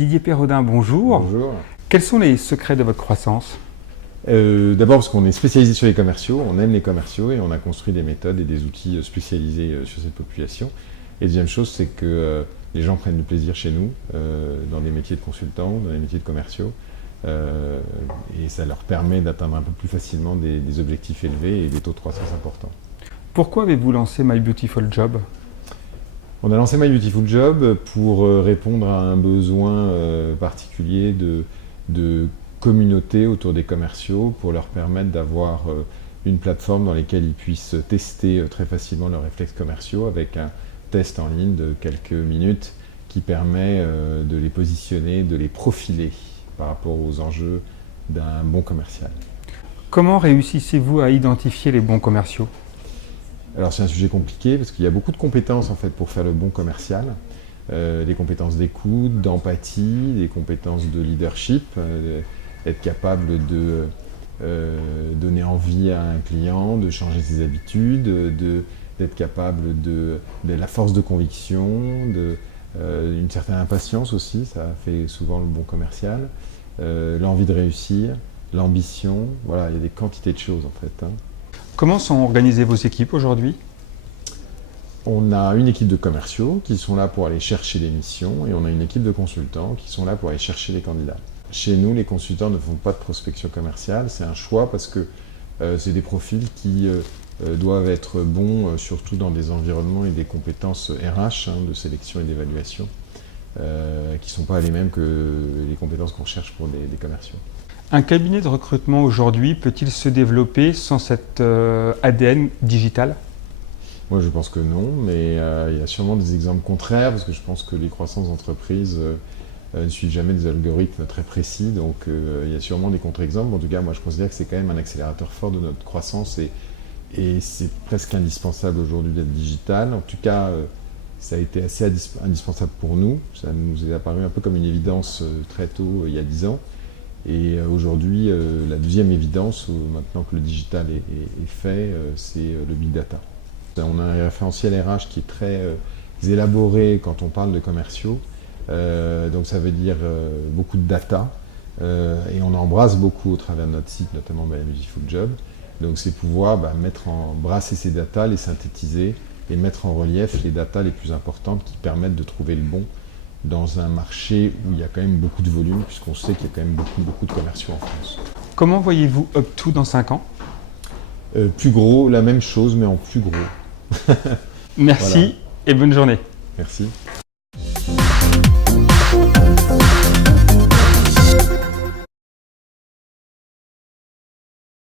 Didier Perrodin, bonjour. Bonjour. Quels sont les secrets de votre croissance? D'abord parce qu'on est spécialisé sur les commerciaux, on aime les commerciaux et on a construit des méthodes et des outils spécialisés sur cette population. Et deuxième chose, c'est que les gens prennent du plaisir chez nous, dans des métiers de consultants, dans des métiers de commerciaux. Et ça leur permet d'atteindre un peu plus facilement des objectifs élevés et des taux de croissance importants. Pourquoi avez-vous lancé My Beautiful Job? On a lancé My Beautiful Job pour répondre à un besoin particulier de communauté autour des commerciaux, pour leur permettre d'avoir une plateforme dans laquelle ils puissent tester très facilement leurs réflexes commerciaux avec un test en ligne de quelques minutes qui permet de les positionner, de les profiler par rapport aux enjeux d'un bon commercial. Comment réussissez-vous à identifier les bons commerciaux? Alors c'est un sujet compliqué parce qu'il y a beaucoup de compétences en fait pour faire le bon commercial. Des compétences d'écoute, d'empathie, des compétences de leadership, être capable de donner envie à un client, de changer ses habitudes, d'être capable de la force de conviction, une certaine impatience aussi, ça fait souvent le bon commercial, l'envie de réussir, l'ambition, voilà, il y a des quantités de choses en fait. Comment sont organisées vos équipes aujourd'hui? On a une équipe de commerciaux qui sont là pour aller chercher des missions et on a une équipe de consultants qui sont là pour aller chercher les candidats. Chez nous, les consultants ne font pas de prospection commerciale, c'est un choix parce que c'est des profils qui doivent être bons, surtout dans des environnements et des compétences RH, de sélection et d'évaluation, qui ne sont pas les mêmes que les compétences qu'on cherche pour des commerciaux. Un cabinet de recrutement aujourd'hui peut-il se développer sans cet ADN digital? Moi, je pense que non, mais il y a sûrement des exemples contraires, parce que je pense que les croissances d'entreprise ne suivent jamais des algorithmes très précis, donc il y a sûrement des contre-exemples. En tout cas, moi, je considère que c'est quand même un accélérateur fort de notre croissance, et c'est presque indispensable aujourd'hui d'être digital. En tout cas, ça a été assez indispensable pour nous. Ça nous est apparu un peu comme une évidence très tôt, il y a 10 ans. Et aujourd'hui, la deuxième évidence, maintenant que le digital est fait, c'est le big data. On a un référentiel RH qui est très élaboré quand on parle de commerciaux, donc ça veut dire beaucoup de data, et on embrasse beaucoup au travers de notre site, notamment My Beautiful Job. Donc c'est pouvoir brasser ces data, les synthétiser et mettre en relief les data les plus importantes qui permettent de trouver le bon dans un marché où il y a quand même beaucoup de volume, puisqu'on sait qu'il y a quand même beaucoup de commerciaux en France. Comment voyez-vous Up2 dans 5 ans? Plus gros, la même chose, mais en plus gros. Merci Voilà. et bonne journée. Merci.